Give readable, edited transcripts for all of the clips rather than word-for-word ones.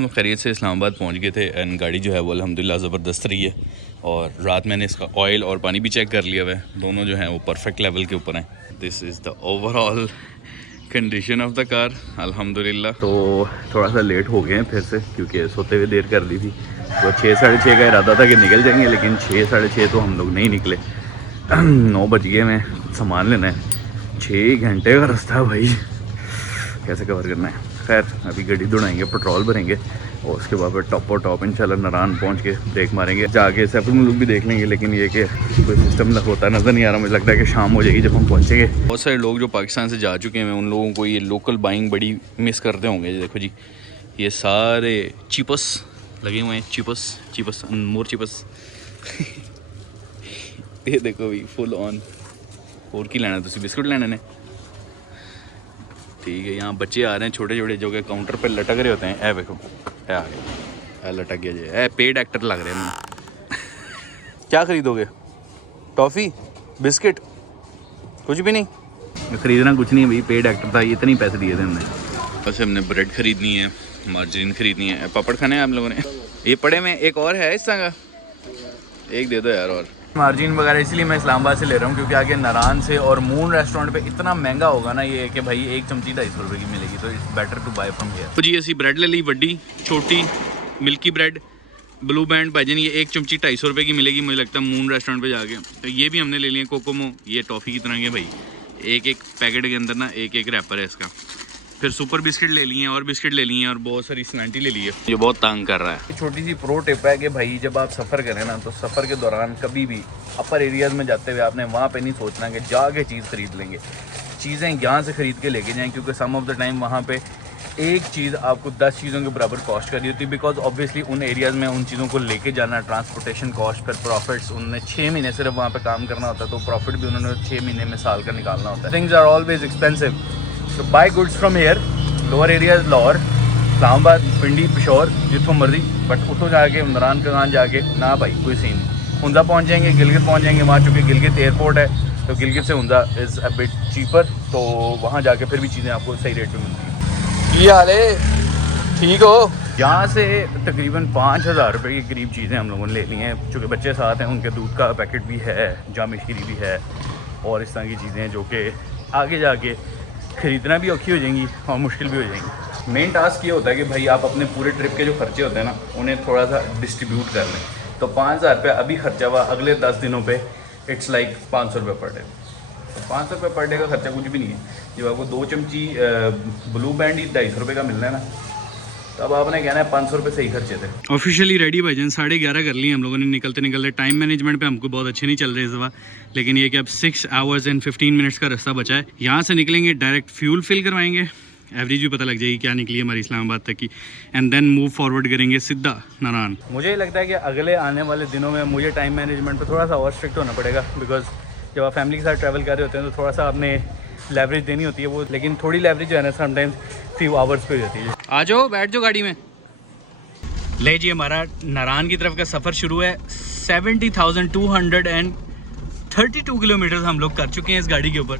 हम लोग खैरियत से इस्लामाबाद पहुंच गए थे एंड गाड़ी जो है वो अल्हम्दुलिल्लाह ज़बरदस्त रही है। और रात मैंने इसका ऑयल और पानी भी चेक कर लिया हुआ है, दोनों जो हैं वो परफेक्ट लेवल के ऊपर हैं। This is the overall condition of the car अल्हम्दुलिल्लाह। तो थोड़ा सा लेट हो गए हैं फिर से, क्योंकि सोते हुए देर कर ली थी। तो 6 साढ़े 6 का इरादा था कि निकल जाएंगे, लेकिन 6 साढ़े 6 तो हम लोग नहीं निकले। 9 बज गए, में सामान लेना है। 6 घंटे का रास्ता है भाई, कैसे कवर करना है। खैर अभी गाड़ी दौड़ाएंगे, पेट्रोल भरेंगे और उसके बाद फिर टॉप इंशाल्लाह नारान पहुंच के ब्रेक मारेंगे। जाके सैफुल मुल्क भी देख लेंगे, लेकिन ये कि कोई सिस्टम होता नज़र नहीं आ रहा। मुझे लगता है कि शाम हो जाएगी जब हम पहुंचेंगे। बहुत सारे लोग जो पाकिस्तान से जा चुके हैं, उन लोगों को ये लोकल बाइंग बड़ी मिस करते होंगे। देखो जी, ये सारे चिपस लगे हुए हैं, चिपस मोर चिपस ये देखो भाई फुल ऑन। और की लेना, तुम बिस्कुट लेने ने? ठीक है। यहाँ बच्चे आ रहे हैं छोटे छोटे, जो कि काउंटर पर लटक रहे होते हैं। ए देखो, ए आ गए, ए लटक गया जी। ए पेड एक्टर लग रहे हैं। क्या खरीदोगे? टॉफ़ी, बिस्किट, कुछ भी नहीं? खरीदना कुछ नहीं भाई, पेड एक्टर था, इतने पैसे दिए थे हमने। बस हमने ब्रेड खरीदनी है, मार्जिन खरीदनी है, पापड़ खाने हैं आप लोगों ने। ये पड़े में एक और है इस तरह का, एक दे दो यार। और मार्जिन वगैरह इसलिए मैं इस्लामाबाद से ले रहा हूँ, क्योंकि आगे नारान से और मून रेस्टोरेंट पे इतना महंगा होगा ना ये, कि भाई एक चमची 250 रुपये की मिलेगी। तो it's better to buy from here. तो जी असी ब्रेड ले ली, बड़ी छोटी मिल्की ब्रेड ब्लू बैंड भाईजन। ये एक चमची 250 रुपये की मिलेगी मुझे लगता है मून रेस्टोरेंट पे जाके। तो ये भी हमने ले लिए। कोकोमो, ये टॉफ़ी की तरह के भाई, एक पैकेट के अंदर ना एक रैपर है इसका। फिर सुपर बिस्किट ले लिए और बिस्किट ले लिए और बहुत सारी स्नैटी ले ली है, जो बहुत तंग कर रहा है। छोटी सी प्रो टिप है कि भाई जब आप सफ़र करें ना, तो सफ़र के दौरान कभी भी अपर एरियाज़ में जाते हुए आपने वहाँ पे नहीं सोचना कि जाके चीज़ ख़रीद लेंगे। चीज़ें यहाँ से ख़रीद के लेके जाएँ, क्योंकि सम ऑफ द टाइम वहाँ पे एक चीज़ आपको 10 चीज़ों के बराबर कॉस्ट कर रही होती है। बिकॉज ऑब्वियसली उन एरियाज़ में उन चीज़ों को लेके जाना, ट्रांसपोर्टेशन कॉस्ट, फिर प्रॉफिट्स, उन्होंने 6 महीने सिर्फ वहाँ पे काम करना होता है, तो प्रॉफिट भी उन्होंने 6 महीने में साल का निकालना होता है। Things are always expensive, so buy goods from here. Lower areas Lahore, Islamabad, Pindi, Peshawar, जितों मर्जी, बट उठो जाके इमरान खान जाके ना भाई कोई सीन नहीं। हुंदा पहुँच जाएंगे, गिलगित पहुँच जाएंगे। वहाँ चूँकि गिलगित एयरपोर्ट है, तो गिलगित से हुंदा इज़ अ बिट चीपर, तो वहाँ जाके फिर भी चीज़ें आपको सही रेट पे मिलती हैं। ये हाल है, ठीक हो? यहाँ से तकरीबन 5000 रुपये के करीब चीज़ें हम लोगों ने ले ली हैं। चूँकि बच्चे साथ हैं, उनके दूध का पैकेट भी है, जाम शीरी भी है और इस तरह की चीज़ें जो कि आगे जाके ख़रीदना भी औखी हो जाएंगी और मुश्किल भी हो जाएंगी। मेन टास्क ये होता है कि भाई आप अपने पूरे ट्रिप के जो खर्चे होते हैं ना, उन्हें थोड़ा सा डिस्ट्रीब्यूट कर लें। तो 5000 रुपये अभी खर्चा हुआ, अगले 10 दिनों पे इट्स लाइक 500 रुपये पर डे। तो 500 रुपये पर डे का खर्चा कुछ भी नहीं है। जब आपको 2 चमची ब्लू बैंड ही 250 रुपये का मिलना है ना, तब आपने कहना है 500 रुपये सही खर्चे थे। ऑफिशियली रेडी भाईजान, 11:30 कर लिए हम लोगों ने निकलते निकलते। टाइम मैनेजमेंट पे हमको बहुत अच्छे नहीं चल रहे इस दफ़ा, लेकिन ये कि अब 6 आवर्स एंड 15 मिनट्स का रास्ता बचा है। यहाँ से निकलेंगे, डायरेक्ट फ्यूल फिल करवाएंगे, एवरेज भी पता लग जाएगी क्या निकली हमारी इस्लामाबाद तक की, एंड देन मूव फॉरवर्ड करेंगे सीधा नारान। मुझे लगता है कि अगले आने वाले दिनों में मुझे टाइम मैनेजमेंट पर थोड़ा सा और स्ट्रिक्ट होना पड़ेगा, बिकॉज जब आप फैमिली के साथ ट्रैवल कर रहे होते हैं तो थोड़ा सा आपने लेवरेज देनी होती है वो, लेकिन थोड़ी लेवरेज जो है ना समटाइम्स फ्यू आवर्स पे हो जाती है। आ जाओ, बैठ जाओ गाड़ी में। ले जी, हमारा नारान की तरफ का सफ़र शुरू है। 70,232 किलोमीटर हम लोग कर चुके हैं इस गाड़ी के ऊपर,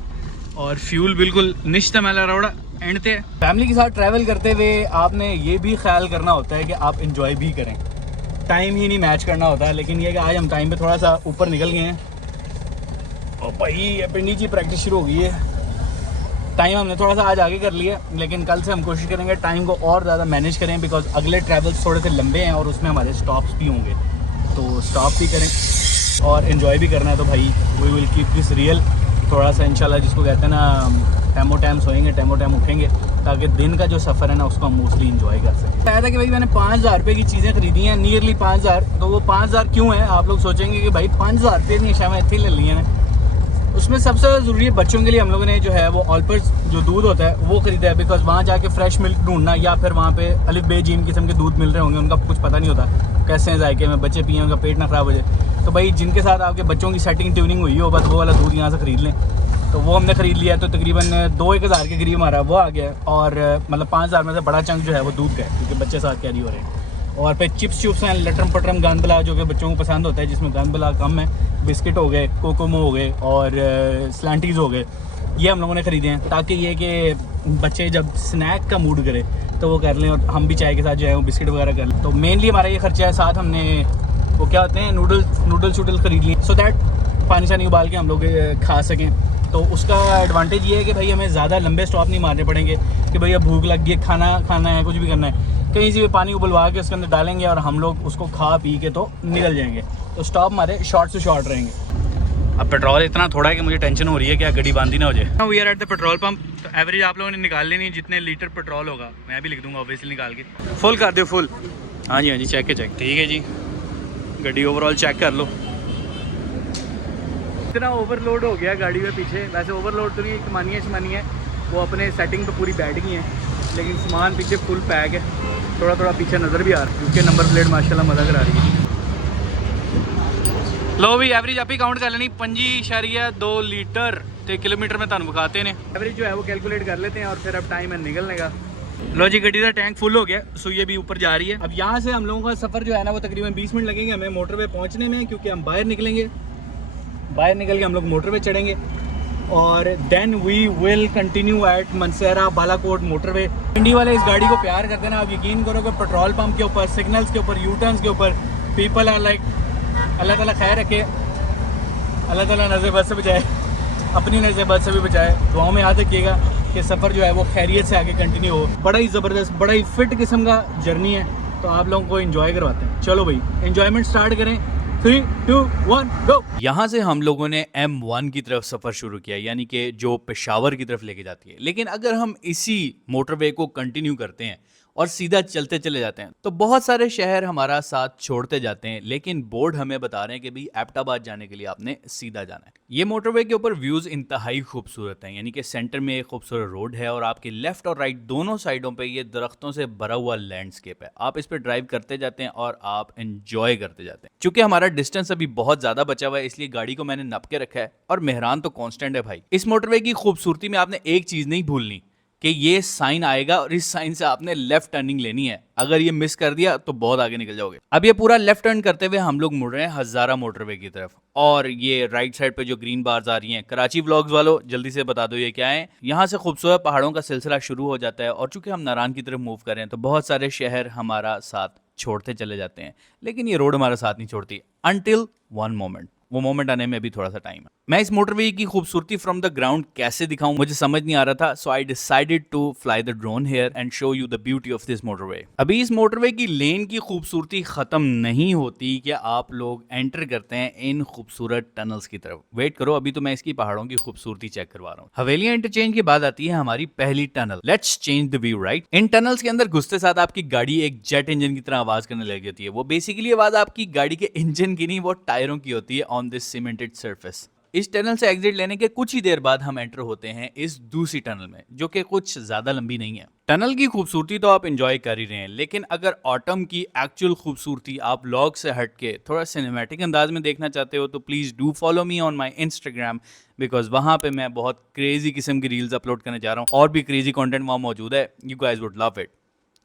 और फ्यूल बिल्कुल निश्चित मैला रोड़ा एंड थे। फैमिली के साथ ट्रैवल करते हुए आपने ये भी ख्याल करना होता है कि आप इंजॉय भी करें, टाइम ही नहीं मैच करना होता है। लेकिन ये कि आज हम टाइम पे थोड़ा सा ऊपर निकल गए हैं और भाई पिंडी की प्रैक्टिस शुरू हो गई है। टाइम हमने थोड़ा सा आज आगे कर लिया, लेकिन कल से हम कोशिश करेंगे टाइम को और ज़्यादा मैनेज करें, बिकॉज अगले ट्रैवल्स थोड़े से लंबे हैं और उसमें हमारे स्टॉप्स भी होंगे, तो स्टॉप भी करें और इन्जॉय भी करना है। तो भाई we will keep this real, थोड़ा सा इंशाल्लाह, जिसको कहते हैं ना टाइमो टाइम सोएंगे, टाइमो टाइम उठेंगे, ताकि दिन का जो सफ़र है ना उसको हम मोस्टली इन्जॉय कर सकें। कहा था कि भाई मैंने 5000 रुपये की चीज़ें खरीदी हैं, नियरली 5000। तो वो 5000 क्यों है? आप लोग सोचेंगे कि भाई 5000 रुपये नहीं शायद इतने ले लिए हैं। उसमें सबसे ज़रूरी है बच्चों के लिए हम लोगों ने जो है वो ऑलपर्स जो दूध होता है वो ख़रीदा है, बिकॉज वहाँ जाके फ्रेश मिल्क ढूंढना, या फिर वहाँ पे अलिफ बे जीम किस्म के दूध मिल रहे होंगे, उनका कुछ पता नहीं होता कैसे हैं जायके में, बच्चे पिए उनका पेट ना ख़राब हो जाए। तो भाई जिनके साथ आपके बच्चों की सेटिंग ट्यूनिंग हुई हो, बस वो वाला दूध यहाँ से ख़रीद लें। तो वो हमने ख़रीद लिया है, तो तकरीबन 2-1 हज़ार के करीब हमारा वो आ गया, और मतलब 5000 में से बड़ा चंक जो है वो दूध का है, क्योंकि बच्चे साथ कैरी हो रहे हैं। और फिर चिप्स हैं, लटरम पटरम गंद बला, जो कि बच्चों को पसंद होता है, जिसमें गंद बला कम है। बिस्किट हो गए, कोकोमो हो गए और स्लैंटीज़ हो गए, ये हम लोगों ने ख़रीदे हैं ताकि ये कि बच्चे जब स्नैक का मूड करे तो वो कर लें और हम भी चाय के साथ जो है वो बिस्किट वगैरह कर लें। तो मेनली हमारा ये खर्चा है। साथ हमने वो क्या होते हैं नूडल शूडल ख़रीद लिए सो दैट पानी शानी उबाल के हम लोग खा सकें। तो उसका एडवांटेज ये है कि भाई हमें ज़्यादा लंबे स्टॉप नहीं मारने पड़ेंगे कि भैया भूख लग गई, खाना है, कुछ भी करना है, कहीं से भी पानी उबलवा के उसके अंदर डालेंगे और हम लोग उसको खा पी के तो निकल जाएंगे। तो स्टॉप हमारे शॉर्ट से शॉर्ट रहेंगे। अब पेट्रोल इतना थोड़ा है कि मुझे टेंशन हो रही है कि गड्डी बांधी ना हो जाए। We are at the petrol pump. तो एवरेज आप लोगों ने निकाल लेनी है जितने लीटर पेट्रोल होगा, मैं भी लिख दूंगा ऑब्वियसली निकाल के। फुल कर दो फुल। हाँ जी चेक ठीक है जी, गड्डी ओवरऑल चेक कर लो। इतना ओवरलोड हो गया गाड़ी में पीछे, वैसे ओवरलोड तो नहीं, कमानियाँ है वो अपने सेटिंग तो पूरी बैठ गई हैं, लेकिन सामान पीछे फुल पैक है। थोड़ा थोड़ा पीछे नज़र भी आ रहा है क्योंकि नंबर प्लेट माशाल्लाह मज़ा करा रही है। लो भी एवरेज आप ही काउंट कर लेनी 5.2 लीटर ते किलोमीटर में तुम विखाते हैं। एवरेज जो है वो कैलकुलेट कर लेते हैं और फिर अब टाइम है निकलने का। लो जी गड्डी का टैंक फुल हो गया, सो ये भी ऊपर जा रही है। अब यहाँ से हम लोगों का सफ़र जो है ना वो तकरीबन 20 मिनट लगेंगे हमें मोटरवे पहुँचने में, क्योंकि हम बाहर निकलेंगे, बाहर निकल के हम लोग मोटरवे चढ़ेंगे और then we will continue at Mansehra Balakot motorway. इंडी वाले इस गाड़ी को प्यार करते हैं ना, आप यकीन करो कि पेट्रोल पंप के ऊपर, सिग्नल्स के ऊपर, यू टर्न्स के ऊपर पीपल आर लाइक अल्लाह ताला खैर रखे, अल्लाह ताला नज़र बद से बचाए, अपनी नज़र बद से भी बचाए। दुआओं में याद रखिएगा कि सफ़र जो है वो खैरियत से आगे कंटिन्यू हो। बड़ा ही ज़बरदस्त, बड़ा ही फिट किस्म का जर्नी है, तो आप लोगों को एंजॉय करवाते हैं। चलो भाई एंजॉयमेंट स्टार्ट करें। 3, 2, 1 गो। यहाँ से हम लोगों ने M1 की तरफ सफ़र शुरू किया, यानी कि जो पेशावर की तरफ लेके जाती है। लेकिन अगर हम इसी मोटरवे को कंटिन्यू करते हैं और सीधा चलते चले जाते हैं तो बहुत सारे शहर हमारा साथ छोड़ते जाते हैं, लेकिन बोर्ड हमें बता रहे हैं कि भाई एबटाबाद जाने के लिए आपने सीधा जाना है। ये मोटरवे के ऊपर व्यूज़ इंतहाई खूबसूरत हैं, यानी कि सेंटर में एक खूबसूरत रोड है और आपके लेफ्ट और राइट दोनों साइडों पे ये दरख्तों से भरा हुआ लैंडस्केप है। आप इस पर ड्राइव करते जाते हैं और आप एंजॉय करते जाते हैं। चूंकि हमारा डिस्टेंस अभी बहुत ज़्यादा बचा हुआ है, इसलिए गाड़ी को मैंने नप के रखा है और मेहरान तो कॉन्स्टेंट है भाई। इस मोटरवे की खूबसूरती में आपने एक चीज़ नहीं भूलनी कि ये साइन आएगा और इस साइन से आपने लेफ्ट टर्निंग लेनी है। अगर ये मिस कर दिया तो बहुत आगे निकल जाओगे। अब ये पूरा लेफ्ट टर्न करते हुए हम लोग मुड़ रहे हैं हज़ारा मोटरवे की तरफ, और ये राइट साइड पे जो ग्रीन बार्स आ रही हैं, कराची व्लॉग्स वालों जल्दी से बता दो ये क्या है। यहाँ से खूबसूरत पहाड़ों का सिलसिला शुरू हो जाता है और चूंकि हम नारान की तरफ मूव कर रहे हैं तो बहुत सारे शहर हमारा साथ छोड़ते चले जाते हैं, लेकिन ये रोड हमारा साथ नहीं छोड़ती अनटिल वन मोमेंट। वो मोमेंट आने में अभी थोड़ा सा टाइम है। मैं इस मोटरवे की खूबसूरती फ्रॉम द ग्राउंड कैसे दिखाऊं मुझे समझ नहीं आ रहा था, so I decided to fly the drone here and show you the beauty of this motorway. अभी इस मोटरवे की लेन की खूबसूरती खत्म नहीं होती कि आप लोग एंटर करते हैं इन खूबसूरत टनल्स की तरफ। वेट करो, अभी तो मैं इसकी पहाड़ों की खूबसूरती चेक करवा रहा हूँ। हवेलियां इंटरचेंज के बाद आती है हमारी पहली tunnel. Let's change the view right. In tunnels के अंदर घुसते साथ आपकी गाड़ी एक जेट इंजन की तरह आवाज करने लग जाती है। वो बेसिकली आवाज आपकी गाड़ी के इंजन की नहीं, वो टायरों की होती है ऑन दिस सीमेंटेड सरफेस। इस टनल से एग्जिट लेने के कुछ ही देर बाद हम एंटर होते हैं इस दूसरी टनल में, जो कि कुछ ज्यादा लंबी नहीं है। टनल की खूबसूरती तो आप एंजॉय कर ही रहे हैं, लेकिन अगर ऑटम की एक्चुअल खूबसूरती आप व्लॉग से हट के थोड़ा सिनेमैटिक अंदाज में देखना चाहते हो तो please do follow me on my Instagram, because वहां पे मैं बहुत क्रेजी किस्म की रील्स अपलोड करने जा रहा हूँ और भी क्रेजी कंटेंट वहां मौजूद है। You guys would love it.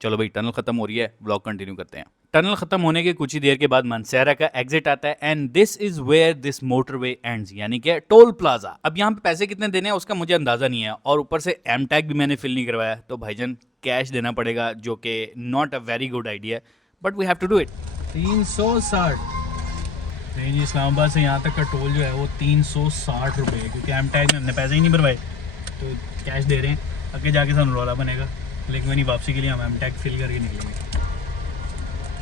चलो भाई टनल खत्म हो रही है, व्लॉग कंटिन्यू करते हैं। टनल खत्म होने के कुछ ही देर के बाद मनसेरा का एग्जिट आता है and this is where this motorway ends, यानी कि टोल प्लाजा। अब यहाँ पे पैसे कितने देने हैं उसका मुझे अंदाजा नहीं है, और ऊपर से एम टैग भी मैंने फिल नहीं करवाया, तो भाईजान कैश देना पड़ेगा, जो कि not a very good idea, but we have to do it. 360 नहीं जी, इस्लामाबाद से यहाँ तक का टोल जो है वो 360 रुपये, क्योंकि एम टैग में हमने पैसे ही नहीं भरवाए तो कैश दे रहे हैं। आगे जाके सानू रौला बनेगा, लेकिन वही वापसी के लिए हम एम टैग फिल करके निकलेंगे।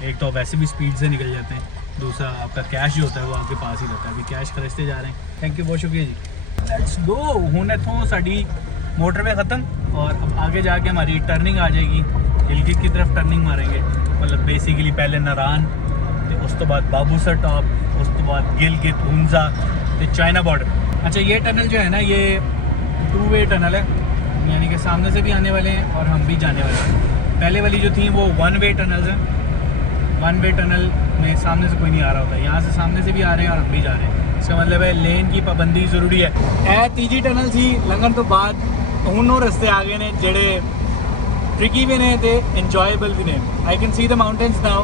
एक तो वैसे भी स्पीड से निकल जाते हैं, दूसरा आपका कैश जो होता है वो आपके पास ही रहता है। अभी कैश खरीदते जा रहे हैं। थैंक यू, बहुत शुक्रिया जी। Let's go. हुण इत्थों साडी मोटरवे ख़त्म और अब आगे जाके हमारी टर्निंग आ जाएगी, गिलगित की तरफ टर्निंग मारेंगे। मतलब बेसिकली पहले नारान, तो उस तो बाद बाबूसर टॉप, उस तो बाद गिलगित, हुंजा, तो चाइना बॉर्डर। अच्छा ये टनल जो है ना ये 2 वे टनल है, यानी कि सामने से भी आने वाले हैं और हम भी जाने वाले हैं। पहले वाली जो थी वो 1 वे टनल है। 1 वे टनल में सामने से कोई नहीं आ रहा होता, यहाँ से सामने से भी आ रहे हैं और हम भी जा रहे हैं। इसका मतलब है लेन की पाबंदी ज़रूरी है। तीजी टनल थी लंघन तो बाद हुण वो रस्ते आ गए ने जेड़े ट्रिकी भी ने ते इंजॉयबल भी ने। I can see the mountains now.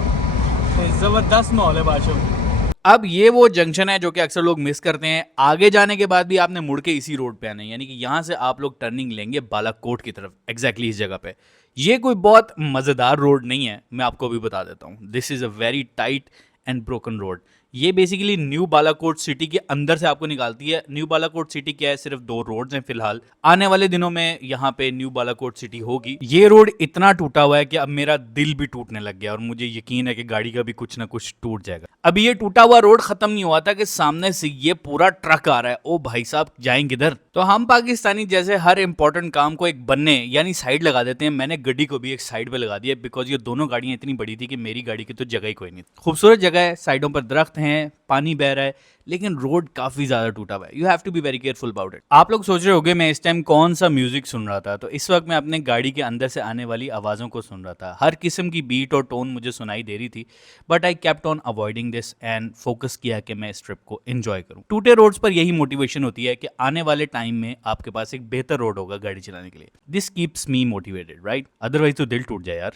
तो ज़बरदस्त माहौल है बादशाह। अब ये वो जंक्शन है जो कि अक्सर लोग मिस करते हैं। आगे जाने के बाद भी आपने मुड़ के इसी रोड पे आना है, यानी कि यहाँ से आप लोग टर्निंग लेंगे बालाकोट की तरफ, एग्जैक्टली इस जगह पे। ये कोई बहुत मज़ेदार रोड नहीं है, मैं आपको भी बता देता हूँ। This is a very tight and broken road. ये बेसिकली न्यू बालाकोट सिटी के अंदर से आपको निकालती है। न्यू बालाकोट सिटी क्या है, सिर्फ 2 रोड्स हैं फिलहाल। आने वाले दिनों में यहाँ पे न्यू बालाकोट सिटी होगी। ये रोड इतना टूटा हुआ है कि अब मेरा दिल भी टूटने लग गया और मुझे यकीन है कि गाड़ी का भी कुछ ना कुछ टूट जाएगा। अभी ये टूटा हुआ रोड खत्म नहीं हुआ था कि सामने से ये पूरा ट्रक आ रहा है। ओ भाई साहब, जाएंगे इधर। तो हम पाकिस्तानी जैसे हर इंपॉर्टेंट काम को एक बनने यानी साइड लगा देते हैं। मैंने गड्डी को भी एक साइड पे लगा दिया बिकॉज ये दोनों गाड़ियां इतनी बड़ी थी कि मेरी गाड़ी की तो जगह ही कोई नहीं। खूबसूरत जगह है, साइडों पर दरख्त हैं, पानी बह रहा है, लेकिन रोड काफी ज्यादा टूटा हुआ है। You have to be very careful about it. आप लोग सोच रहे होंगे मैं इस टाइम कौन सा म्यूजिक सुन रहा था, तो इस वक्त मैं अपने गाड़ी के अंदर से आने वाली आवाजों को सुन रहा था। हर किस्म की बीट और टोन मुझे सुनाई दे रही थी, but I kept on avoiding this and focus किया कि मैं इस ट्रिप को एंजॉय करूं। टूटे रोड्स पर यही मोटिवेशन होती है कि आने वाले टाइम में आपके पास एक बेहतर रोड होगा गाड़ी चलाने के लिए। This keeps me motivated, right? Otherwise तो दिल टूट जाए यार।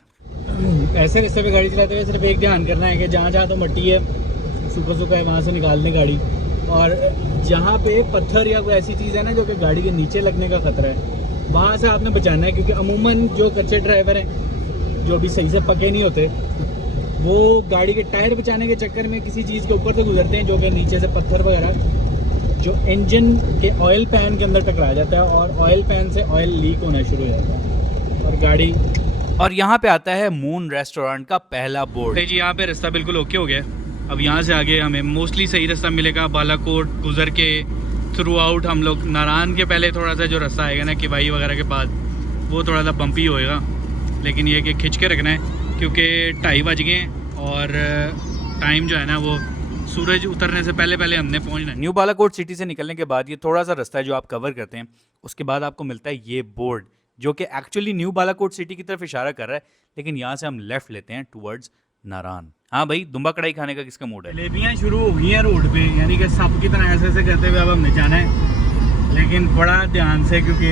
ऐसे रास्ते पे गाड़ी चलाते हुए सिर्फ एक ध्यान करना है कि जहाँ जहाँ तो मट्टी है, सूखा सूखा है, वहाँ से निकालने गाड़ी, और जहाँ पे पत्थर या कोई ऐसी चीज़ है ना जो कि गाड़ी के नीचे लगने का खतरा है, वहाँ से आपने बचाना है। क्योंकि अमूमन जो कच्चे ड्राइवर हैं जो अभी सही से पके नहीं होते, वो गाड़ी के टायर बचाने के चक्कर में किसी चीज़ के ऊपर से गुजरते हैं जो कि नीचे से पत्थर वगैरह जो इंजन के ऑयल पैन के अंदर टकरा जाता है और ऑयल पैन से ऑयल लीक होना शुरू हो जाता है और गाड़ी। और यहाँ पे आता है मून रेस्टोरेंट का पहला बोर्ड। जी यहाँ पे रास्ता बिल्कुल ओके हो गया। अब यहाँ से आगे हमें मोस्टली सही रास्ता मिलेगा। बालाकोट गुजर के थ्रू आउट हम लोग नारान के पहले थोड़ा सा जो रास्ता आएगा ना किवाई वगैरह के बाद, वो थोड़ा सा बम्पी होएगा, लेकिन ये कि खिंच के रखना है क्योंकि 2:30 बज गए हैं और टाइम जो है ना वो सूरज उतरने से पहले पहले हमने पहुँचना है। न्यू बालाकोट सिटी से निकलने के बाद ये थोड़ा सा रास्ता है जो आप कवर करते हैं, उसके बाद आपको मिलता है ये बोर्ड जो कि एक्चुअली न्यू बालाकोट सिटी की तरफ इशारा कर रहा है, लेकिन यहाँ से हम लेफ्ट लेते हैं टुवर्ड्स नारान। हाँ भाई, दुम्बा कढ़ाई खाने का किसका मूड है? जलेबियाँ शुरू हो गई हैं रोड पे, यानी कि सब की तरह ऐसे ऐसे करते हुए अब हमने जाना है, लेकिन बड़ा ध्यान से, क्योंकि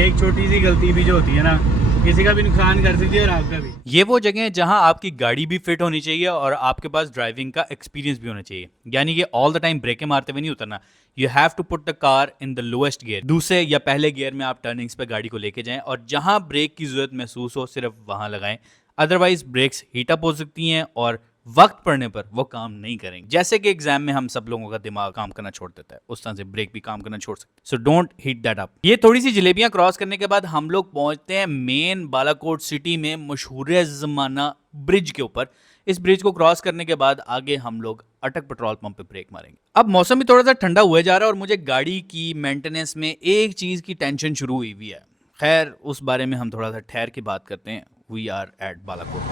एक छोटी सी गलती भी जो होती है ना किसी का भी नुकसान कर सकती है और आपका भी। ये वो जगह है जहां आपकी गाड़ी भी फिट होनी चाहिए और आपके पास ड्राइविंग का एक्सपीरियंस भी होना चाहिए। यानी कि ऑल द टाइम ब्रेकें मारते हुए नहीं उतरना। You have to put the car in the lowest gear. दूसरे या पहले गियर में आप टर्निंग्स पे गाड़ी को लेके जाएं और जहां ब्रेक की जरूरत महसूस हो सिर्फ वहां लगाएं। अदरवाइज ब्रेक्स हीट अप हो सकती हैं और वक्त पड़ने पर वो काम नहीं करेंगे। जैसे कि एग्जाम में हम सब लोगों का दिमाग काम करना छोड़ देता है, उस तरह से ब्रेक भी काम करना छोड़ सकते हैं। So don't heat that up. ये थोड़ी सी जलेबियां क्रॉस करने के बाद हम लोग पहुंचते हैं मेन बालाकोट सिटी में मशहूर जमाना ब्रिज के ऊपर। इस ब्रिज को क्रॉस करने के बाद आगे हम लोग अटक पेट्रोल पंप पे ब्रेक मारेंगे। अब मौसम भी थोड़ा सा ठंडा हुआ जा रहा है और मुझे गाड़ी की मेंटेनेंस में एक चीज की टेंशन शुरू हुई हुई है। खैर, उस बारे में हम थोड़ा सा ठहर के बात करते हैं। We are eight Balakot.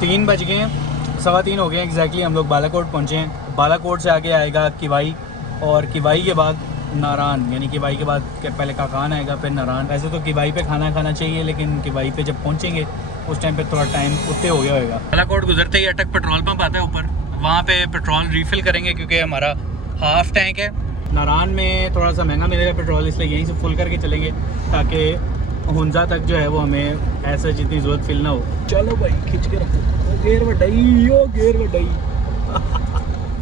3 बज गए हैं, 3:15 हो गए एग्जैक्टली, हम लोग बालाकोट पहुँचे हैं। बालाकोट से आगे आएगा किवाई और किवाई के बाद नारान, यानी किवाई के बाद पहले काकान आएगा फिर नारान। वैसे तो किवाई पे खाना चाहिए, लेकिन किवाई पे जब पहुँचेंगे उस टाइम पे थोड़ा टाइम उत्ते हो गया होगा। बालाकोट गुजरते ही अटक पेट्रोल पंप आता है ऊपर, वहाँ पे पेट्रोल रिफ़िल करेंगे क्योंकि हमारा हाफ टैंक है। नारान में थोड़ा सा महंगा मिलेगा पेट्रोल, इसलिए यहीं से फुल करके चलेंगे ताकि हुंजा तक जो है वो हमें ऐसे जितनी ज़रूरत फील ना हो। चलो भाई, खिंच के रखो, गेर वडाई, ओ गेर वडाई।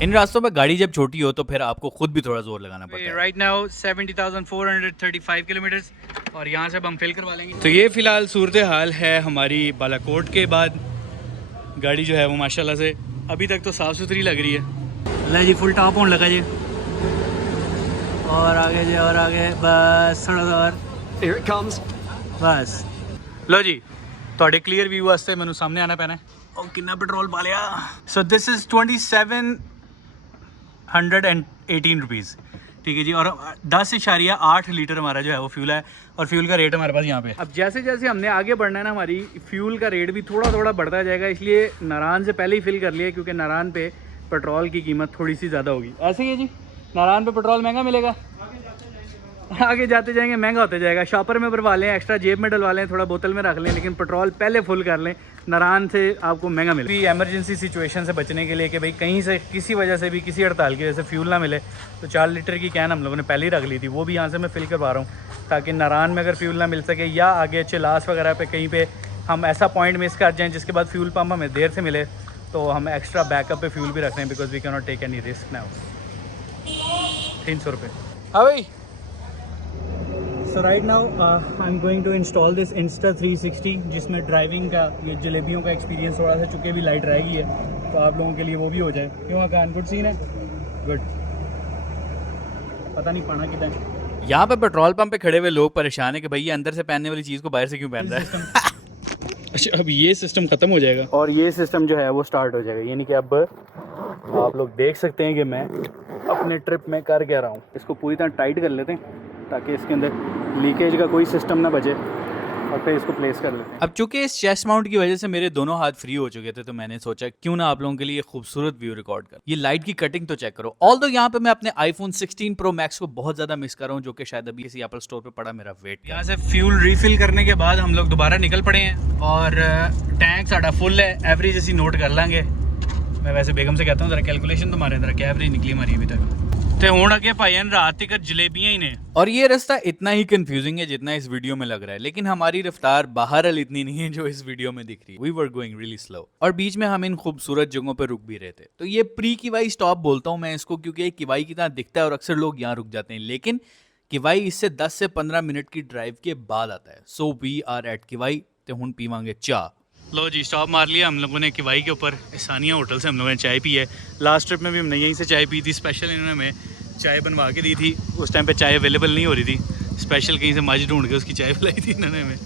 इन रास्तों पर गाड़ी जब छोटी हो तो फिर आपको खुद भी थोड़ा जोर लगाना पड़ता है। राइट नाउ 70,435 किलोमीटर्स और यहाँ से अब हम फिल करवा लेंगे। तो ये फ़िलहाल सूरत हाल है हमारी बालाकोट के बाद। गाड़ी जो है वो माशाल्लाह से अभी तक तो साफ़ सुथरी लग रही है। ले जी, फुल टॉप होने लगा जी, और आगे जी, और आगे, बस थोड़ा सा और, Here it comes. बस लो जी, थोड़े क्लियर व्यू वास्ते मैंने सामने आना पैना है। और कितना पेट्रोल पा लिया। सो दिस इज़ 2718 रुपीज़, ठीक है जी। और 10.8 लीटर हमारा जो है वो फ्यूल है और फ्यूल का रेट हमारे पास यहाँ पे। अब जैसे जैसे हमने आगे बढ़ना है ना, हमारी फ्यूल का रेट भी थोड़ा थोड़ा बढ़ता जाएगा, इसलिए नारान से पहले ही फिल कर लिया क्योंकि नारान पे पेट्रोल की कीमत थोड़ी सी ज़्यादा होगी। ऐसे ही है जी, नारान पे पेट्रोल महंगा मिलेगा, आगे जाते जाएंगे महंगा होते जाएगा। शॉपर में भरवा लें, एक्स्ट्रा जेब में डलवा लें, थोड़ा बोतल में रख लें, लेकिन पेट्रोल पहले फुल कर लें। नारान से आपको महंगा मिले। एमरजेंसी सिचुएशन से बचने के लिए कि भाई कहीं से किसी वजह से भी, किसी हड़ताल की वजह से फ्यूल ना मिले, तो 4 लीटर की कैन हम लोगों ने पहले ही रख ली थी, वो भी यहाँ से मैं फिल करवा रहा हूँ ताकि नारान में अगर फ्यूल ना मिल सके या आगे चिलास वगैरह पे कहीं पे हम ऐसा पॉइंट मिस कर जाएँ जिसके बाद फ्यूल पम्प हमें देर से मिले, तो हम एक्स्ट्रा बैकअप पे फ्यूल भी रख रहे हैं because we can not take any risk now. 300 रुपये। हाँ भाई। So right now I am going to install this Insta360 जिसमें ड्राइविंग का ये जलेबियों का एक्सपीरियंस थोड़ा सा चूँकि भी लाइट रहेगी है तो आप लोगों के लिए वो भी हो जाए। क्यों आकान, गुड सीन है? गुड। पता नहीं पाना कितना है। यहाँ पे पेट्रोल पंप पे खड़े हुए लोग परेशान है कि भैया अंदर से पहनने वाली चीज़ को बाहर से क्यों पहन रहा है। अच्छा, अब ये सिस्टम ख़त्म हो जाएगा और ये सिस्टम जो है वो स्टार्ट हो जाएगा। यानी कि अब आप लोग देख सकते हैं कि मैं अपने ट्रिप में कर क्या रहा हूँ। इसको पूरी तरह टाइट कर लेते हैं ताकि इसके अंदर लीकेज का कोई सिस्टम ना बचे और फिर इसको प्लेस कर लेते हैं। अब चूंकि इस चेस्ट माउंट की वजह से मेरे दोनों हाथ फ्री हो चुके थे तो मैंने सोचा क्यों ना आप लोगों के लिए खूबसूरत व्यू रिकॉर्ड कर। ये लाइट की कटिंग तो चेक करो। ऑल्दो यहाँ पे मैं अपने iPhone 16 Pro Max को बहुत ज्यादा मिस कर रहा हूँ जो कि शायद अभी किसी एप्पल स्टोर पे पड़ा मेरा वेट। यहाँ से फ्यूल रिफिल करने के बाद हम लोग दोबारा निकल पड़े हैं और टैंक साड़ा फुल है। एवरेज ऐसी नोट कर लेंगे। मैं वैसे बेगम से कहता हूँ जरा कैलकुलेशन तो मारे जरा क्या एवरेज निकली हमारी अभी तक। तो हुण अगे भाईन रात तक जलेबियां ही ने। और ये रास्ता इतना ही कंफ्यूजिंग है जितना इस वीडियो में लग रहा है, लेकिन हमारी रफ्तार बहरहाल इतनी नहीं है जो इस वीडियो में दिख रही है। We were going really slow और बीच में हम इन खूबसूरत जगहों पर रुक भी रहे थे। तो ये प्री किवाई स्टॉप बोलता हूँ मैं इसको क्योंकि किवाई की तरह दिखता है और अक्सर लोग यहाँ रुक जाते हैं, लेकिन किवाई इससे 10 से 15 मिनट की ड्राइव के बाद आता है। सो वी आर एट किवाई ते हुण पीवांगे चाह। लो जी, स्टॉप मार लिया हम लोगों ने किवाई के ऊपर। सानिया होटल से हम लोगों ने चाय पी है। लास्ट ट्रिप में भी हमने यहीं से चाय पी थी। स्पेशल इन्होंने हमें चाय बनवा के दी थी। उस टाइम पे चाय अवेलेबल नहीं हो रही थी। स्पेशल कहीं से मझ ढूंढ के उसकी चाय पिलाई थी इन्होंने हमें।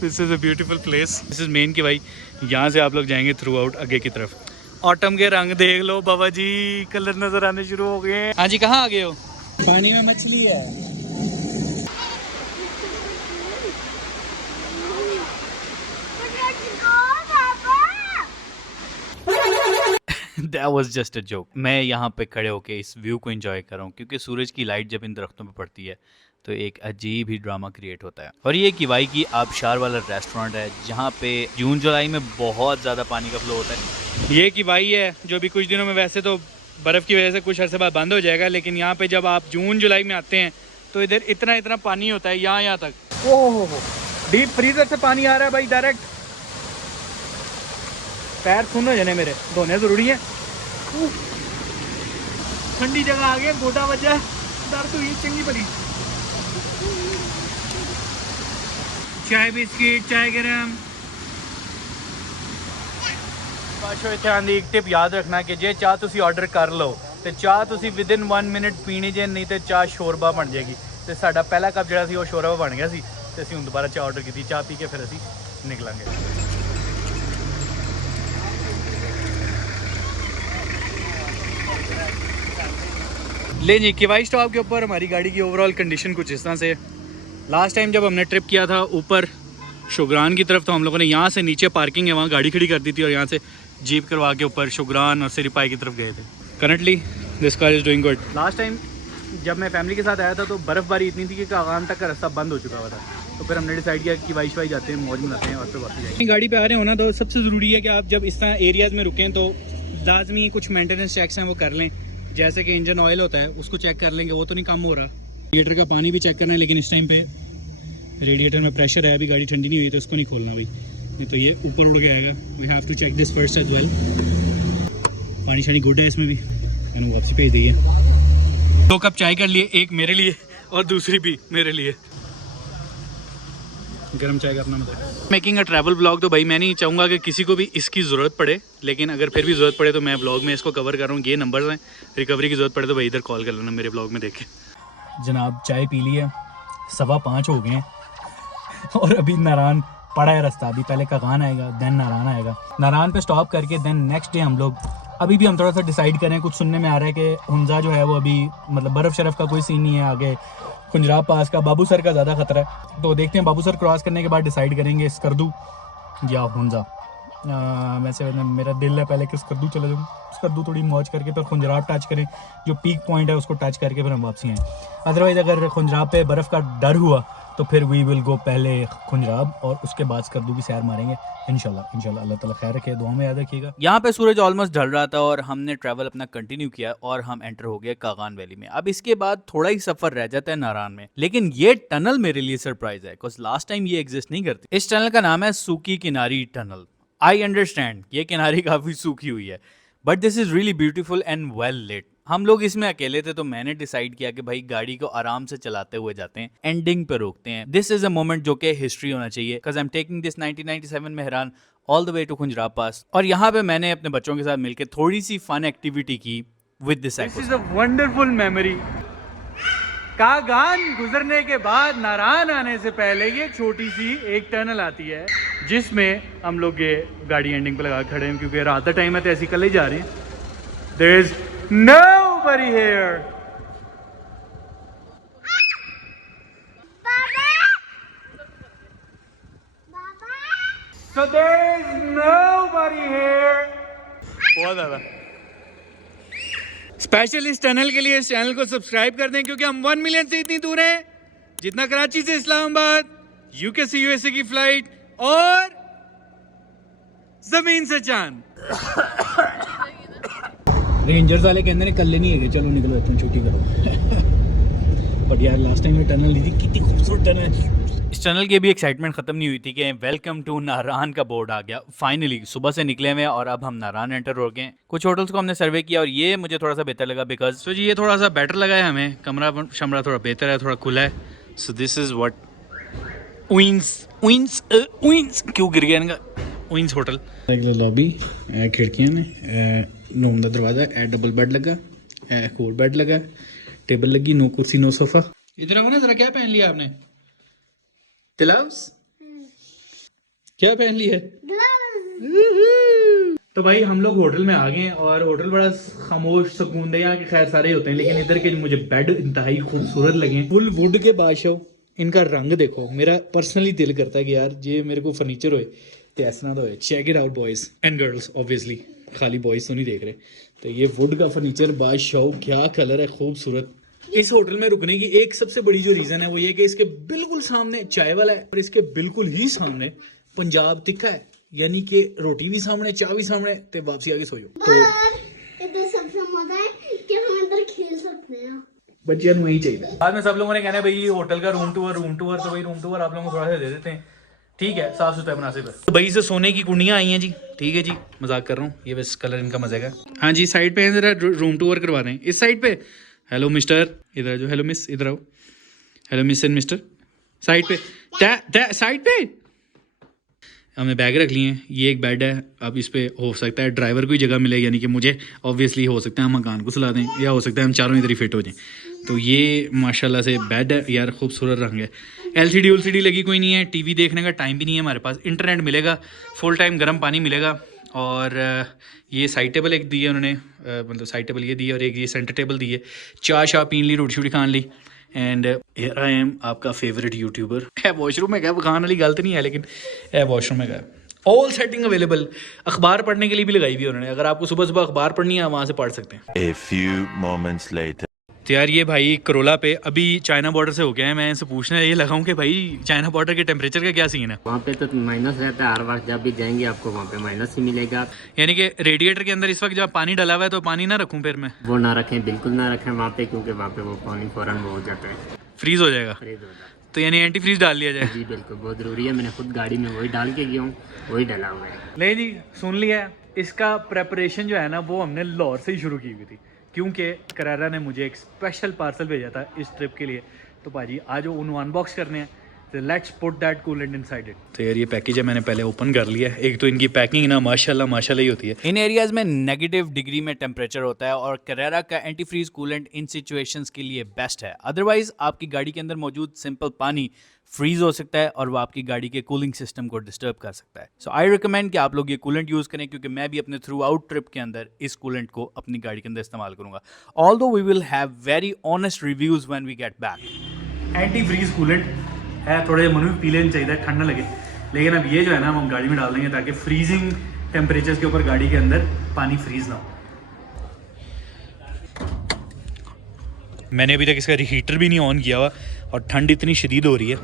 This is a beautiful place. This is main Kiwai. यहाँ से आप लोग जाएंगे थ्रू आउट आगे की तरफ। ऑटम के रंग देख लो बाबा जी, कलर नज़र आने शुरू हो गए। हाँ जी, कहाँ आ गए हो? पानी में मछली है। That was just a joke. मैं यहाँ पे खड़े होके इस व्यू को एंजॉय कर रहा हूँ क्योंकि सूरज की लाइट जब इन दरख्तों पे पड़ती है तो एक अजीब ही ड्रामा क्रिएट होता है। और ये किवाई की आबशार वाला रेस्टोरेंट है जहाँ पे जून जुलाई में बहुत ज़्यादा पानी का फ्लो होता है। ये किवाई है जो भी कुछ दिनों में वैसे तो बर्फ़ की वजह से कुछ अर्से बाद बंद हो जाएगा, लेकिन यहाँ पे जब आप जून जुलाई में आते हैं तो इधर इतना इतना पानी होता है यहाँ तक। ओह हो, डीप फ्रीजर से पानी आ रहा है भाई डायरेक्ट। पैर सुन हो जाने मेरे, धोने ज़रूरी है। ठंडी जगह आ गए, गोटा बजा दर्द हुई चंगी बड़ी। चाय बिस्किट, चाय गरम। बादशाह इत्थे आंदी एक टिप याद रखना कि जे चाह तुसी ऑर्डर कर लो तो चाह तुसी विदिन 1 मिनट पीनी जे, नहीं तो चाह शोरबा बन जाएगी। तो साडा पहला कप जिहड़ा सी वो शोरबा बन गया सी ते असीं हुण दोबारा चाह ऑर्डर की। चाह पी के फिर असीं निकलांगे। ले जी, किवाई स्टॉप के ऊपर हमारी गाड़ी की ओवरऑल कंडीशन कुछ इस तरह से। लास्ट टाइम जब हमने ट्रिप किया था ऊपर शुगरान की तरफ तो हम लोगों ने यहाँ से नीचे पार्किंग है वहाँ गाड़ी खड़ी कर दी थी और यहाँ से जीप करवा के ऊपर शुगरान और सिरिपाई की तरफ गए थे। Currently this car is doing good. Last time जब मैं फैमिली के साथ आया था तो बर्फ़बारी इतनी थी कि कागान तक का रास्ता बंद हो चुका हुआ था। तो फिर हमने डिसाइड किया कि किवाई शिवाई जाते हैं, मौज मनाते हैं और फिर वापस जाएंगे। गाड़ी पे आ रहे हो ना तो सबसे ज़रूरी है कि आप जब इस तरह एरियाज़ में रुकें तो लाजमी कुछ मेंटेनेंस चेक्स हैं वो कर लें। जैसे कि इंजन ऑयल होता है उसको चेक कर लेंगे, वो तो नहीं कम हो रहा। रेडिएटर का पानी भी चेक करना है, लेकिन इस टाइम पे रेडिएटर में प्रेशर है, अभी गाड़ी ठंडी नहीं हुई तो उसको नहीं खोलना भाई, नहीं तो ये ऊपर उड़ के आएगा। We have to check this first as well. पानी शानी गुड है इसमें भी, मैंने वापसी भेज दी है। 2 कप चाय कर लिए, एक मेरे लिए और दूसरी भी मेरे लिए। गर्म चाय का अपना मतलब। मेकिंग अ ट्रैवल ब्लॉग तो भाई मैं नहीं चाहूँगा कि किसी को भी इसकी ज़रूरत पड़े, लेकिन अगर फिर भी ज़रूरत पड़े तो मैं ब्लॉग में इसको कवर कर रहा हूँ। ये नंबर्स हैं, रिकवरी की ज़रूरत पड़े तो भाई इधर कॉल कर लेना मेरे ब्लॉग में देख के। जनाब चाय पी ली है, 5:15 हो गए हैं और अभी नारायण पड़ा है रास्ता। अभी पहले कागान आएगा, देन नारायण आएगा। नारायण पे स्टॉप करके देन नेक्स्ट डे हम लोग, अभी भी हम थोड़ा सा डिसाइड करें। कुछ सुनने में आ रहा है कि हुंजा जो है वो अभी मतलब बर्फ़ शरफ़ का कोई सीन नहीं है आगे। खुंजराब पास का बाबू सर का ज़्यादा ख़तरा है, तो देखते हैं बाबू सर क्रॉस करने के बाद डिसाइड करेंगे स्कर्दू या हुंजा। वैसे मेरा दिल है पहले कि स्कर्दू चले जाऊँ, स्कर्दू थोड़ी मौज करके फिर खुंजराब टच करें, जो पीक पॉइंट है उसको टच करके फिर हम वापसी आएँ। अदरवाइज़ अगर खुंजराब पे बर्फ़ का डर हुआ तो फिर वी विल गो पहले खुंजराब और उसके बाद स्कर्दू की सैर मारेंगे इंशाल्लाह। इंशाल्लाह अल्लाह ताला खैर रखे, दुआ में याद रखिएगा। यहाँ पे सूरज ऑलमोस्ट ढल रहा था और हमने ट्रैवल अपना कंटिन्यू किया और हम एंटर हो गए कागान वैली में। अब इसके बाद थोड़ा ही सफर रह जाता है नारायण में, लेकिन ये टनल मेरे लिए सरप्राइज है बिकॉज लास्ट टाइम ये एग्जिस्ट नहीं करती। इस टनल का नाम है सूकी किनारी टनल आई अंडरस्टैंड ये किनारी काफ़ी सूखी हुई है, but this is really beautiful and well lit. हम लोग इसमें अकेले थे तो मैंने डिसाइड किया कि भाई गाड़ी को आराम से चलाते हुए जाते हैं, एंडिंग पे रोकते हैं। दिस इज अ मोमेंट जो कि हिस्ट्री होना चाहिए, because I am taking this 1997 Mehran all the way to Khunjerab pass. और यहाँ पे मैंने अपने बच्चों के साथ मिलकर थोड़ी सी फन एक्टिविटी की with this is a wonderful memory. Kaghan गुजरने के बाद नारायण आने से पहले ये छोटी सी एक टनल आती है जिसमें हम लोग ये गाड़ी एंडिंग पे लगा खड़े हैं, क्योंकि रात का टाइम है तो ऐसी कल ही जा रहे हैं। There is nobody here. So there is nobody here. बहुत ज़्यादा स्पेशल इस चैनल के लिए इस चैनल को सब्सक्राइब कर दें, क्योंकि हम 1 मिलियन से इतनी दूर हैं जितना कराची से इस्लामाबाद, यूके से यूएसए की फ्लाइट और जमीन से चांद। रेंजर्स वाले कहते हैं कल नहीं है, चलो निकलो इतना छुट्टी करो। बट यार लास्ट टाइम ये टनल ली थी, कितनी खूबसूरत टनल है। इस टनल की भी एक्साइटमेंट खत्म नहीं हुई थी कि वेलकम टू नारायण का बोर्ड आ गया। फाइनली सुबह से निकले हुए और अब हम नारायण एंटर हो गए। कुछ होटल्स को हमने सर्वे किया और ये मुझे थोड़ा सा बेहतर लगा, बिकॉज सो जी ये थोड़ा सा बेटर लगा है हमें, कमरा शमरा थोड़ा बेहतर है, थोड़ा खुला है। सो दिस इज व्हाट उइंस क्यों गिर गया इनका उइंस होटल। लॉबी, खिड़कियां ने, रूम का दरवाजा, डबल बेड लगा, एक और बेड लगा, टेबल लगी, नो कुर्सी नो सोफा। इधर आओ ना जरा, क्या पहन लिया आपने? ग्लव्स? क्या पहन लिया? तो भाई हम लोग होटल में आ गए और होटल बड़ा खामोश सुकून दे, यहाँ के खैर सारे होते हैं, लेकिन इधर के मुझे बेड इंतहाई खूबसूरत लगे। फुल वुड के बादशाह, इनका रंग देखो, मेरा पर्सनली दिल करता है कि यार ये मेरे को फर्नीचर होए तो ऐसा ना तो होए। Check it out boys and girls, obviously खाली बॉयज तो नहीं देख रहे। तो ये वुड का फर्नीचर बादशाह, क्या कलर है, खूबसूरत। इस होटल में रुकने की एक सबसे बड़ी जो रीजन है वो ये कि इसके बिल्कुल सामने चाय वाला है और इसके बिल्कुल ही सामने पंजाब तिक्का है, यानी कि रोटी भी सामने, चाय भी सामने, ते वापसी आके सो जाओ। तो इधर सबसे मजा है कि हम अंदर खेल सकते हैं। बच्चियों को वही चाहिए। बाद में सब लोगों ने कहना है भाई होटल का रूम टूर, तो भाई रूम टूर आप लोगों को थोड़ा सा दे देते हैं, ठीक है, साफ सुथरा मुनासिब है। तो भाई से सोने की कुंडियाँ आई हैं जी, ठीक है जी, मजाक कर रहा हूँ, ये बस कलर इनका मजे का। हाँ जी, साइड पे जरा रूम टूर करवा रहे हैं, इस साइड पे। हेलो मिस्टर, इधर जो, हेलो मिस, इधर आओ। Hello miss and mister, side पे, साइड पे। हमने बैग रख लिए हैं, ये एक बेड है। अब इस पे हो सकता है ड्राइवर को ही जगह मिले, यानी कि मुझे ऑब्वियसली हो सकता है हम मकान को सुला दें, या हो सकता है हम चारों इधर ही फिट हो जाएं। तो ये माशाल्लाह से बेड है यार, खूबसूरत रंग है। LCD लगी कोई नहीं है, टीवी देखने का टाइम भी नहीं है हमारे पास, इंटरनेट मिलेगा, फुल टाइम गर्म पानी मिलेगा। और ये साइड टेबल एक दी है उन्होंने, मतलब साइड टेबल ये दी है, और एक ये सेंटर टेबल दी है। चाय शाह पीन ली, रोटी शोटी खान ली। एंड हियर आई एम, आपका फेवरेट यूट्यूबर। वॉशरूम में गया, वो खाने वाली गलत नहीं है, लेकिन वॉशरूम में गया। ऑल सेटिंग अवेलेबल, अखबार पढ़ने के लिए भी लगाई हुई है उन्होंने, अगर आपको सुबह सुबह अखबार पढ़नी है वहाँ से पढ़ सकते हैं। A few moments later. तो यार ये भाई करोला पे अभी चाइना बॉर्डर से हो गया है, मैं इनसे पूछने ये लगा हूँ कि भाई चाइना बॉर्डर के टेम्परेचर का क्या सीन है। वहाँ पे तो माइनस रहता है हर वक्त, जब भी जाएंगे आपको वहाँ पे माइनस ही मिलेगा। यानी कि रेडिएटर के अंदर इस वक्त जब पानी डला हुआ है तो पानी ना रखूँ फिर मैं? वो ना रखें, बिल्कुल ना रखें वहाँ पे, क्योंकि वहाँ पे वो पानी फौरन वो हो जाता है, फ्रीज हो जाएगा। फ्रीज हो जाता है। तो यानी एंटी फ्रीज डाल लिया जाए। जी बिल्कुल, बहुत ज़रूरी है। मैंने खुद गाड़ी में वही डाल के गया हूँ, वही डाला हुआ है। नहीं जी, सुन लिया है, इसका प्रेपरेशन जो है ना वो हमने लाहौर से ही शुरू की हुई थी, क्योंकि करारा ने मुझे एक स्पेशल पार्सल भेजा था इस ट्रिप के लिए। तो भाजी आज उन्होंने अनबॉक्स करने हैं, तो let's put that coolant inside it. तो यार ये पैकेज है, मैंने पहले ओपन कर लिया है। एक तो इनकी पैकिंग ना माशाल्लाह ही होती है। इन एरियाज में नेगेटिव डिग्री में टेम्परेचर होता है और करारा का anti freeze coolant in situations के लिए बेस्ट है। अदरवाइज आपकी गाड़ी के अंदर मौजूद सिंपल पानी फ्रीज हो सकता है और वो आपकी गाड़ी के कूलिंग सिस्टम को डिस्टर्ब कर सकता है। सो आई रिकमेंड कि आप लोग ये कूलेंट यूज़ करें, क्योंकि मैं भी अपने थ्रू आउट ट्रिप के अंदर इस कूलेंट को अपनी गाड़ी के अंदर इस्तेमाल करूंगा। Although we will have very honest reviews when we get back. Antifreeze coolant है, थोड़े मन में पी लेना चाहिए, ठंड ना लगे, लेकिन अब ये जो है ना हम गाड़ी में डाल देंगे ताकि फ्रीजिंग टेम्परेचर के ऊपर गाड़ी के अंदर पानी फ्रीज ना हो। मैंने अभी तक इसका हीटर भी नहीं ऑन किया हुआ और ठंड इतनी शदीद हो रही है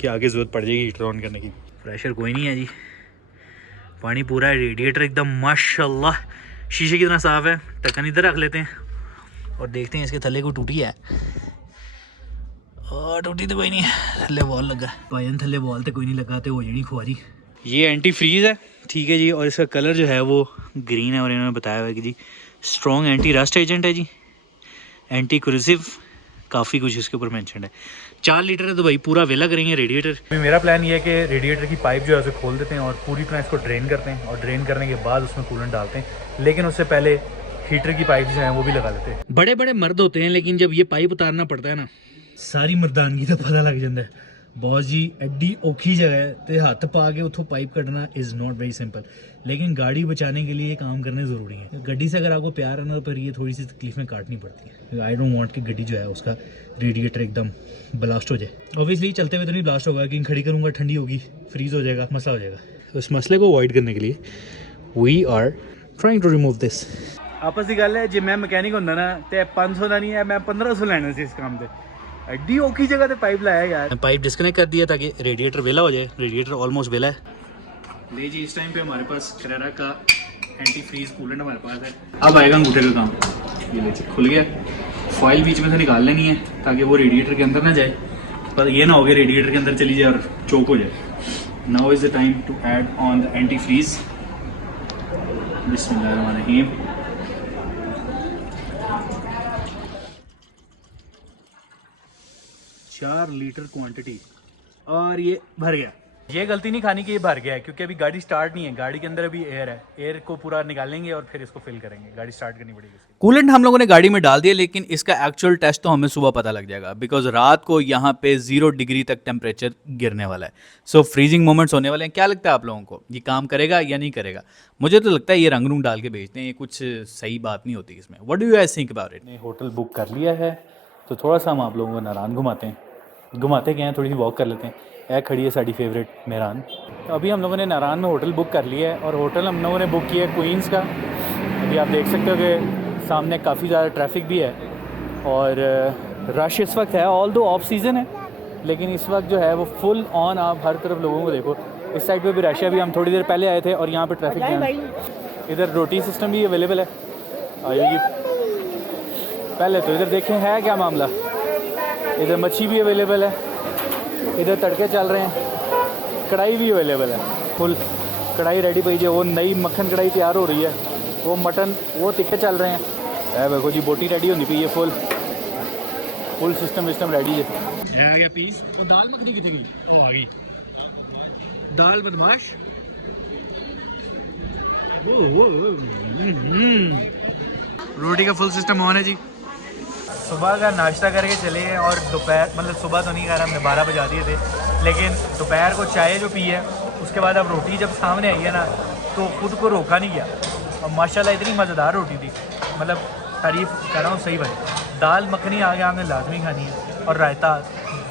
कि आगे ज़रूरत पड़ जाएगी हीटर ऑन करने की। प्रेशर कोई नहीं है जी, पानी पूरा है, रेडिएटर एकदम माशाल्लाह शीशे की तरह साफ़ है। ढक्कन इधर रख लेते हैं और देखते हैं इसके थल्ले को टूटी है। और टूटी तो कोई नहीं है, थल्ले बॉल लगा, भाईन थल्ले बॉल तो कोई नहीं लगा, तो हो जानी खुआरी। ये एंटी फ्रीज है, ठीक है जी, और इसका कलर जो है वो ग्रीन है और इन्होंने बताया हुआ है कि G strong anti rust agent है जी, एंटी कुरेसिव, काफ़ी कुछ इसके ऊपर मेंशन है। 4 लीटर है तो भाई पूरा वेला करेंगे रेडिएटर। अभी मेरा प्लान ये है कि रेडिएटर की पाइप जो है उसे खोल देते हैं और पूरी तरह इसको ड्रेन करते हैं, और ड्रेन करने के बाद उसमें कूलेंट डालते हैं, लेकिन उससे पहले हीटर की पाइप जो है वो भी लगा लेते हैं। बड़े बड़े मर्द होते हैं, लेकिन जब ये पाइप उतारना पड़ता है ना, सारी मर्दानगी का पता लग जाता है। बॉस जी एड्डी औखी जगह है तो हाथ पा के उतो पाइप कटना इज़ नॉट वेरी सिंपल, लेकिन गाड़ी बचाने के लिए ये काम करने ज़रूरी है। गड्डी से अगर आपको प्यार है ना, तो फिर ये थोड़ी सी तकलीफें काटनी पड़ती है। आई डोंट वांट कि गड्डी जो है उसका रेडिएटर एकदम ब्लास्ट हो जाए। ऑब्वियसली चलते हुए तो नहीं ब्लास्ट होगा, लेकिन खड़ी करूँगा ठंडी होगी, फ्रीज़ हो जाएगा, मसला हो जाएगा। तो इस मसले को अवॉइड करने के लिए we are trying to remove this. आपस की गल है जे मैं मैकेनिक होंदा ना तो 500 का नहीं है, मैं 1500 लेना सी इस काम से। एड्डी औखी जगह पे पाइप लाया यार। पाइप डिस्कनेक्ट कर दिया ताकि रेडिएटर वेला हो जाए। रेडिएटर ऑलमोस्ट वेला है। ले जी, इस टाइम पे हमारे पास Carrera का एंटी फ्रीज कूलेंट हमारे पास है। अब आएगा अंगूठे का काम। ये ले जी, खुल गया। फॉइल बीच में से निकाल लेनी है ताकि वो रेडिएटर के अंदर ना जाए, पर ये ना हो गया रेडिएटर के अंदर चली जाए और चोक हो जाए। Now is the time to add on the antifreeze. बिस्मिल्लाहिर्रहमानिर्रहीम। 4 लीटर क्वांटिटी और ये भर गया। ये गलती नहीं खानी कि ये भर गया है, क्योंकि अभी गाड़ी स्टार्ट नहीं है, गाड़ी के अंदर अभी एयर है। एयर को पूरा निकालेंगे और फिर इसको फिल करेंगे, गाड़ी स्टार्ट करनी पड़ेगी। कूलेंट हम लोगों ने गाड़ी में डाल दिया, लेकिन इसका एक्चुअल टेस्ट तो हमें सुबह पता लग जाएगा, बिकॉज रात को यहाँ पे 0 डिग्री तक टेम्परेचर गिरने वाला है। सो फ्रीजिंग मोमेंट्स होने वाले हैं। क्या लगता है आप लोगों को, ये काम करेगा या नहीं करेगा? मुझे तो लगता है ये रंग रूंग डाल के भेजते हैं, ये कुछ सही बात नहीं होती इसमें। What do you guys think about it? Hotel book कर लिया है तो थोड़ा सा हम आप लोगों को नारायण घुमाते हैं, घुमाते गए हैं, थोड़ी सी वॉक कर लेते हैं। ए खड़ी है साड़ी फेवरेट मेहरान। तो अभी हम लोगों ने नारायण में होटल बुक कर लिया है, और होटल हम लोगों ने बुक किया है क्वींस का। अभी आप देख सकते हो कि सामने काफ़ी ज़्यादा ट्रैफिक भी है और रश इस वक्त है, ऑल दो ऑफ सीज़न है, लेकिन इस वक्त जो है वो फुल ऑन। आप हर तरफ लोगों को देखो, इस साइड पे भी रश है। अभी हम थोड़ी देर पहले आए थे और यहाँ पे ट्रैफिक है। इधर रोटी सिस्टम भी अवेलेबल है। आइए पहले तो इधर देखें है क्या मामला। इधर मच्छी भी अवेलेबल है, इधर तड़के चल रहे हैं, कढ़ाई भी अवेलेबल है, फुल कढ़ाई रेडी पई है। वो नई मक्खन कढ़ाई तैयार हो रही है, वो मटन वो तिक्के चल रहे हैं। देखो जी बोटी रेडी होनी पई है, फुल सिस्टम रेडी है। आ गया पीस। वो दाल मखनी कितने की? ओ आ गई दाल बदमाश। रोटी का फुल सिस्टम ऑन है जी। सुबह का नाश्ता करके चले हैं और दोपहर, मतलब सुबह तो नहीं खा रहा, हमने 12 बजा दिए थे, लेकिन दोपहर को चाय जो पी है उसके बाद अब रोटी जब सामने आई है ना तो ख़ुद को रोका नहीं गया। और माशाल्लाह इतनी मज़ेदार रोटी थी, मतलब तारीफ़ कर रहा हूँ सही भाई। दाल मखनी आगे आपने लाजमी खानी है, और रायता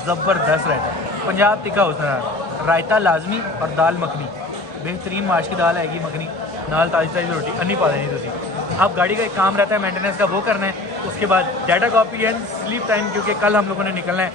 ज़बरदस्त रायता, पंजाब टिक्का उसमें रायता लाजमी, और दाल मखनी बेहतरीन माश की दाल आएगी मखनी, नाल ताज़ी ताज़ी रोटी अन्नी पा देनी तुसी। अब गाड़ी का एक काम रहता है मेंटेनेंस का, वो करना है। उसके बाद data copy and sleep time, क्योंकि कल हम लोगों ने निकलना है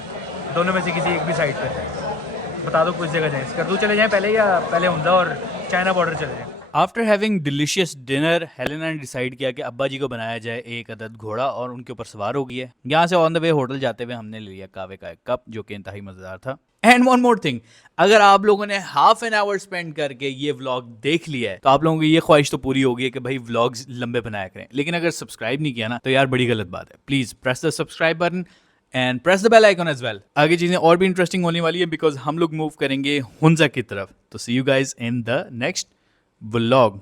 दोनों में से किसी एक भी साइड पे। बता दो कुछ जगह जाएँ, स्कर्दू चले जाएँ पहले, या पहले उमदा और चाइना बॉर्डर चले जाएँ। After having delicious dinner, Helena ने डिसाइड किया कि अब्बा जी को बनाया जाए एक अदद घोड़ा, और उनके ऊपर सवार हो गई है। यहाँ से ऑन द वे होटल जाते हुए हमने ले लिया कावे का एक कप, जो कि इंतहाई मज़ेदार था। एंड वन मोर थिंग, अगर आप लोगों ने हाफ एन आवर स्पेंड करके ये व्लॉग देख लिया है तो आप लोगों की ये ख्वाहिश तो पूरी होगी कि भाई व्लॉग्स लंबे बनाया करें, लेकिन अगर सब्सक्राइब नहीं किया ना तो यार बड़ी गलत बात है। Please press the subscribe button and press the bell icon as well. आगे चीज़ें और भी इंटरेस्टिंग होने वाली है, बिकॉज हम लोग मूव करेंगे हुंजा की तरफ। तो see you guys in the next vlog.